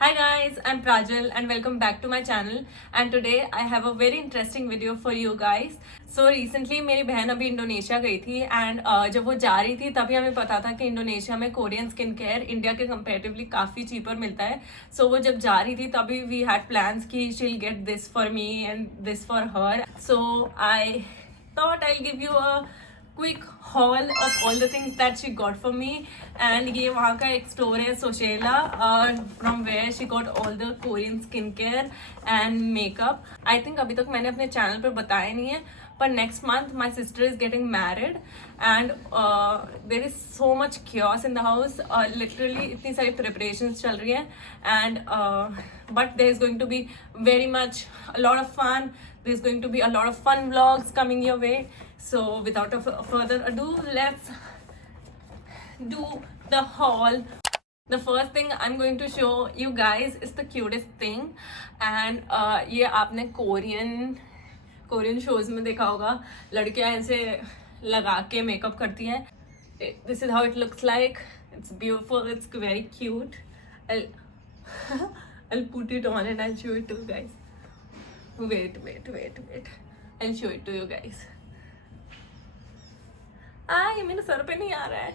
Hi guys, I'm Prajal and welcome back to my channel. And today I have a very interesting video for you guys. So recently मेरी बहन अभी इंडोनेशिया गई थी एंड जब वो जा रही थी तभी हमें पता था कि इंडोनेशिया में कोरियन स्किन केयर इंडिया के कंपेरेटिवली काफ़ी चीपर मिलता है. सो वो जब जा रही थी तभी वी हैड प्लान्स कि she will get this for me and this for her. So I thought I'll give you a quick haul of all the things that she got for me. And ये वहाँ का एक स्टोर है सोशेला from where she got all the Korean skincare and makeup. I think अभी तक मैंने अपने चैनल पर बताया नहीं है, पर next month my sister is getting married and there is so much chaos in the house. Literally इतनी सारी preparations चल रही हैं and but there is going to be very much a lot of fun. There's going to be a lot of fun vlogs coming your way. So without further ado, let's do the haul. The first thing I'm going to show you guys is the cutest thing. And ये आपने Korean shows में देखा होगा, लड़कियां ऐसे लगा के मेकअप करती हैं. This is how it looks like. It's beautiful. It's very cute. I'll put it on and I'll show it to you guys. Wait. I'll show it to you guys. ये मेरे सर पे नहीं आ रहा है.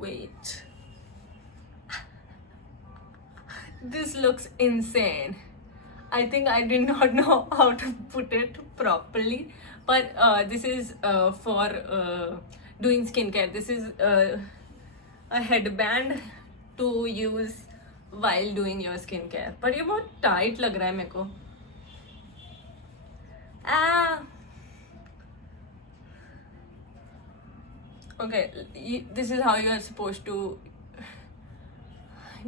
Wait. This looks insane. I think I did not know how to put it properly. But this is for doing skincare. This is a headband to use while doing your skincare. पर ये बहुत टाइट लग रहा है मेरे को. Okay, this is how you are supposed to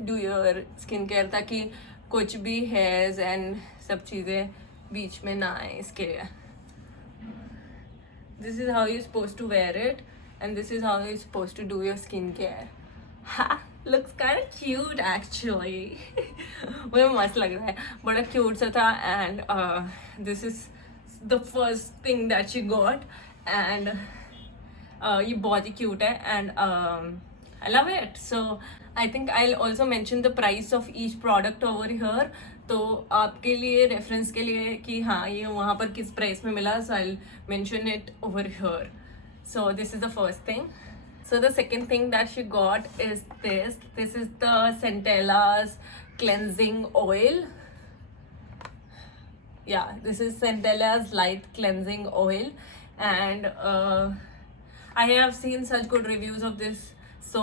do your skincare ताकि कुछ भी hairs and सब चीज़ें बीच में ना आए इसके लिए. This is how you're supposed to wear it and this is how you're supposed to do your skincare. Ha! Looks kind of cute actually. मुझे मस्त लग रहा है, बड़ा cute सा था. And this is the first thing that she got and ये बहुत ही cute है and I love it. So I think I'll also mention the price of each product over here. तो आपके लिए रेफरेंस के लिए कि हाँ ये वहाँ पर किस प्राइस में मिला. So I'll mention it over here. So this is the first thing. So the second thing that she got is this. This is the Centella's cleansing oil. Yeah, this is Centella's light cleansing oil and I have seen such good reviews of this. So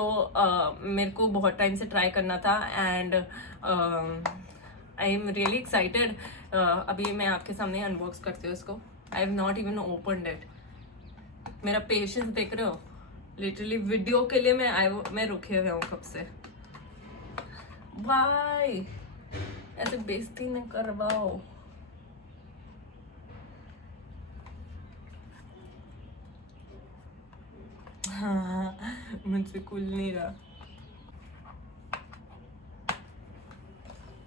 मेरे को बहुत टाइम से ट्राई करना था and I am really excited. अभी मैं आपके सामने अनबॉक्स करती हूँ इसको. I have not even opened it. मेरा पेशेंस देख रहे हो? लिटरली वीडियो के लिए मैं रुके हुए हूँ कब से. भाई ऐसे बेइज्जती न करवाओ. हाँ मुझसे खुल नहीं रहा.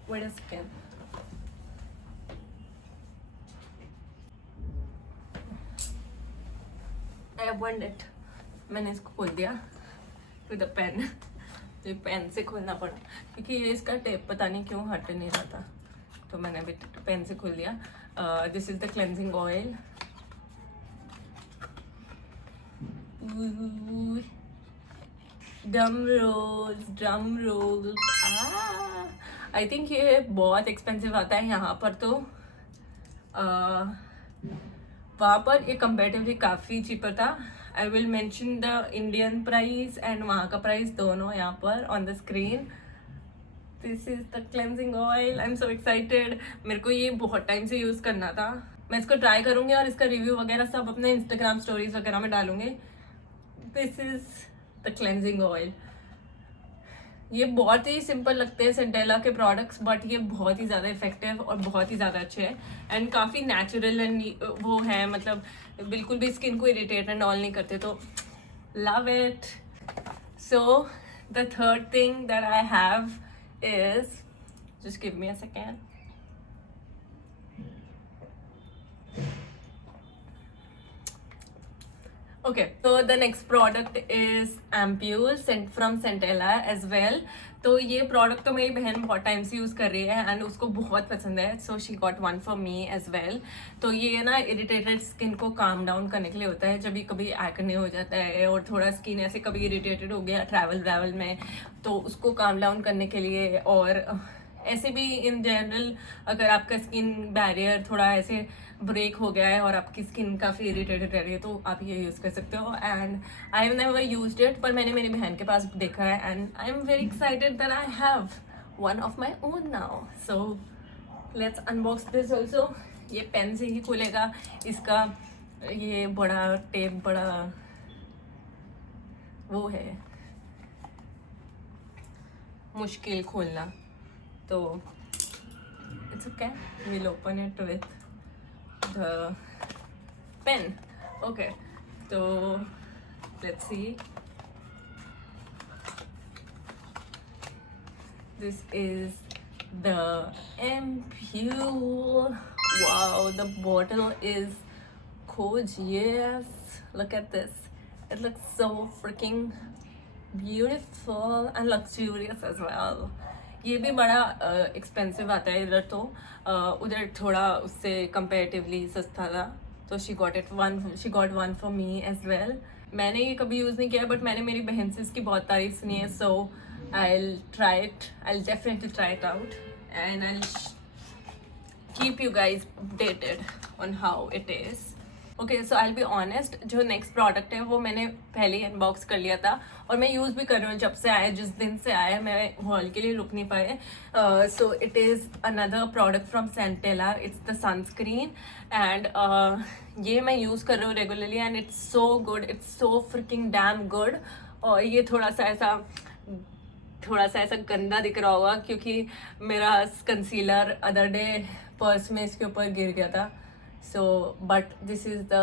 Wait a second. I opened it. मैंने इसको खोल दिया with a pen. तो पेन से खोलना पड़ा क्योंकि ये इसका टेप पता नहीं क्यों हट नहीं रहा था, तो मैंने अभी पेन से खोल दिया. This is the cleansing oil. Drum roles. I think ये बहुत एक्सपेंसिव आता है यहाँ पर. तो वहाँ पर ये कंपेरेटिवली काफ़ी चीपर था. I will mention the Indian price and वहाँ का प्राइस दोनों यहाँ पर on the screen. This is the cleansing oil. I am so excited. मेरे को ये बहुत टाइम से यूज़ करना था. मैं इसको ट्राई करूँगी और इसका रिव्यू वगैरह सब अपने इंस्टाग्राम स्टोरीज वगैरह में डालूंगी. This is the cleansing oil. ये बहुत ही सिंपल लगते हैं सेंटेला के प्रोडक्ट्स, बट ये बहुत ही ज़्यादा इफेक्टिव और बहुत ही ज़्यादा अच्छे हैं एंड काफ़ी नेचुरल एंड वो है, मतलब बिल्कुल भी स्किन को इरिटेट एंड ऑल नहीं करते. तो love it. So the third thing that I have is, just give me a second. Okay, so the next product is ampules from Centella as well. तो ये प्रोडक्ट तो मेरी बहन बहुत टाइम से यूज़ कर रही है एंड उसको बहुत पसंद है, so she got one for me as well. तो ये ना इरिटेटेड स्किन को काम डाउन करने के लिए होता है, जब भी कभी एक्ने हो जाता है और थोड़ा स्किन ऐसे कभी इरिटेटेड हो गया ट्रैवल में, तो उसको काम डाउन करने के लिए, और ऐसे भी इन जनरल अगर आपका स्किन बैरियर थोड़ा ऐसे ब्रेक हो गया है और आपकी स्किन काफ़ी इरिटेटेड रह रही है, तो आप ये यूज़ कर सकते हो। And I have never used it, पर मैंने मेरी बहन के पास देखा है and I am very excited that I have one of my own now. So let's unbox this also. ये पेन से ही खुलेगा, इसका ये बड़ा टेप बड़ा वो है, मुश्किल खोलना, तो it's okay, we'll open it with the pen. Okay, so let's see. This is the ampule. Wow, the bottle is gorgeous. Look at this. It looks so freaking beautiful and luxurious as well. ये भी बड़ा एक्सपेंसिव आता है इधर, तो उधर थोड़ा उससे कंपेरेटिवली सस्ता था, तो she got one for me as well. मैंने ये कभी यूज़ नहीं किया, बट मैंने मेरी बहन से इसकी बहुत तारीफ सुनी है, so I definitely try it out and I keep you guys updated on how it is. Okay, so I be honest, जो नेक्स्ट प्रोडक्ट है वो मैंने पहले ही अनबॉक्स कर लिया था और मैं यूज़ भी कर रही हूँ जब से आया, जिस दिन से आया मैं हॉल के लिए रुक नहीं पाए। So it is another product from Centella, it's the sunscreen and ये मैं यूज़ कर रही हूँ regularly and it's so good, it's so fricking damn good. और ये थोड़ा सा ऐसा गंदा दिख रहा होगा क्योंकि मेरा कंसीलर अदर डे पर्स में इसके ऊपर गिर गया था। So, but this is the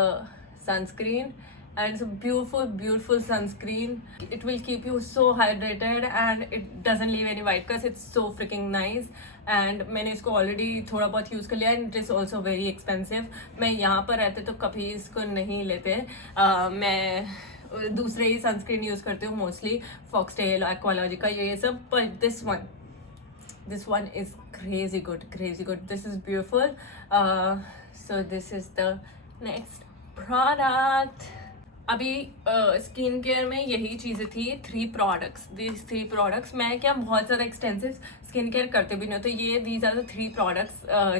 sunscreen and it's a beautiful sunscreen. It will keep you so hydrated and it doesn't leave any white cast. It's so freaking nice and मैंने इसको already थोड़ा बहुत यूज़ कर लिया and it is also very expensive. मैं यहाँ पर रहते तो कभी इसको नहीं लेते, मैं दूसरे ही सनस्क्रीन यूज़ करती हूँ मोस्टली, फॉक्सटेल, एक्वालॉजिका, ये सब, पर this one is crazy good. This is beautiful. So this is the next product. अभी स्किन केयर में यही चीज़ें थी, 3 products. These 3 products, मैं क्या बहुत ज़्यादा एक्सटेंसिव स्किन केयर करते भी नहीं, तो ये these are the 3 products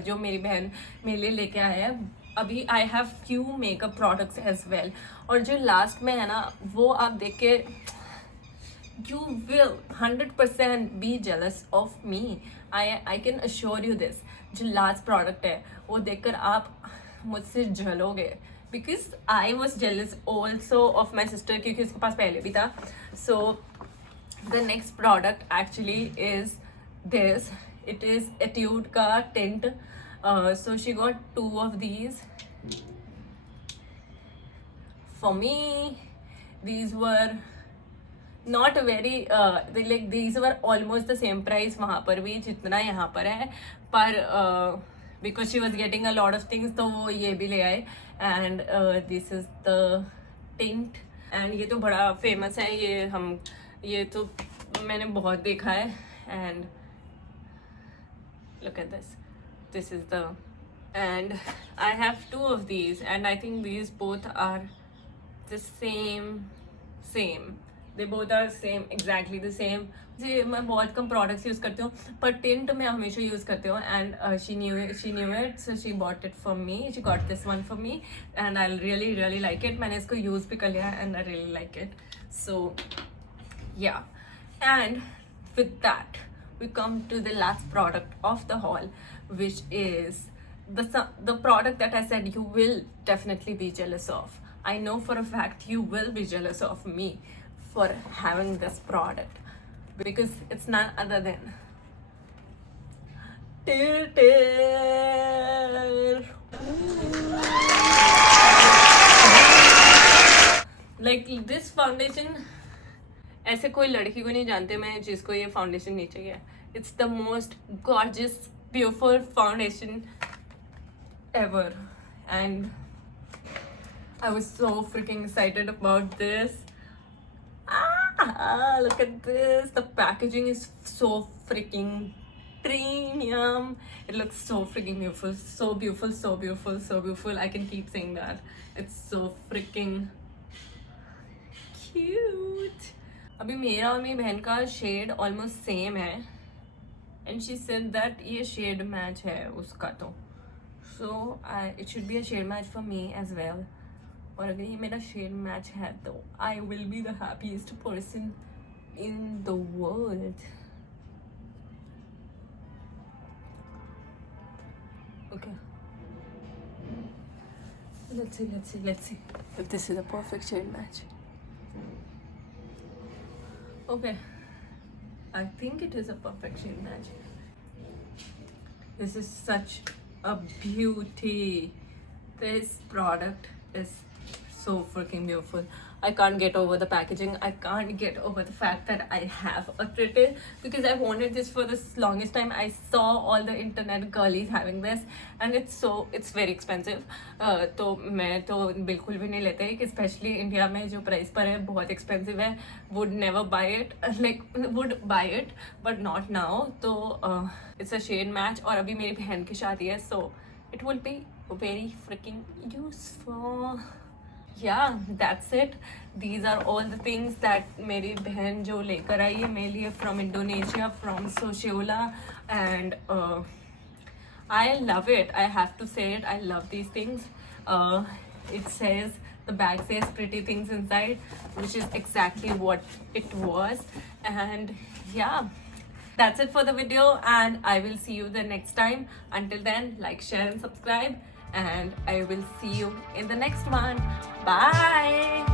जो मेरी बहन मेरे लिए लेके आया है। अभी I have few makeup products as well, और जो लास्ट में है ना वो आप देख के you will 100% be jealous of me. I can assure you this. जो लास्ट प्रोडक्ट है वो देखकर आप मुझसे जलोगे, because I was jealous also of my sister क्योंकि उसके पास पहले भी था। So the next product actually is this. It is Etude का tint. So she got 2 of these for me. These were not very like these were almost the same price वहाँ पर भी जितना यहाँ पर है, पर because she was getting a lot of things तो वो ये भी ले आए। and this is the tint and ये तो बड़ा फेमस है, ये तो मैंने बहुत देखा है। and look at this is the, and I have 2 of these and I think these both are the same. They both are same, exactly the same. जी मैं बहुत कम प्रोडक्ट्स यूज़ करती हूँ, पर टिंट मैं हमेशा यूज़ करती हूँ and she knew it, so she bought it for me. She got this one for me and I really like it. मैंने इसको यूज़ भी कर लिया and I really like it. So yeah, and with that we come to the last product of the haul, which is the product that I said you will definitely be jealous of. I know for a fact you will be jealous of me for having this product, because it's none other than like this foundation. ऐसे कोई लड़की को नहीं जानते मैं जिसको ये फाउंडेशन नहीं चाहिए. It's the most gorgeous, beautiful foundation ever, and I was so freaking excited about this. Look at this. The packaging is so freaking premium. It looks so freaking beautiful. So beautiful, so beautiful, so beautiful. I can keep saying that. It's so freaking cute. अभी मेरा और मेरी बहन का shade almost same है and she said that ये shade match है उसका तो so it should be a shade match for me as well और अगर ये मेरा शेड मैच है तो I will be the happiest person in the world. Okay. Let's see if this is a perfect shade match. Okay, I think it is a perfect shade match. This is such a beauty. This product is so freaking beautiful. I can't get over the packaging. I can't get over the fact that I have a Twitter because I've wanted this for the longest time. I saw all the internet girlies having this and it's very expensive. तो मैं तो बिल्कुल भी नहीं लेते कि specially India में जो प्राइस पर है बहुत एक्सपेंसिव है. would never buy it, like would buy it but not now. तो it's a shade match और अभी मेरी बहन की शादी है so it will be very freaking useful. Yeah, that's it. These are all the things that मेरी बहन जो लेकर आई है मेरे लिए from Indonesia, from Sociola and I love it. I have to say it. I love these things. It says, the bag says pretty things inside, which is exactly what it was. And yeah, that's it for the video and I will see you the next time. Until then, like, share and subscribe and I will see you in the next one. Bye.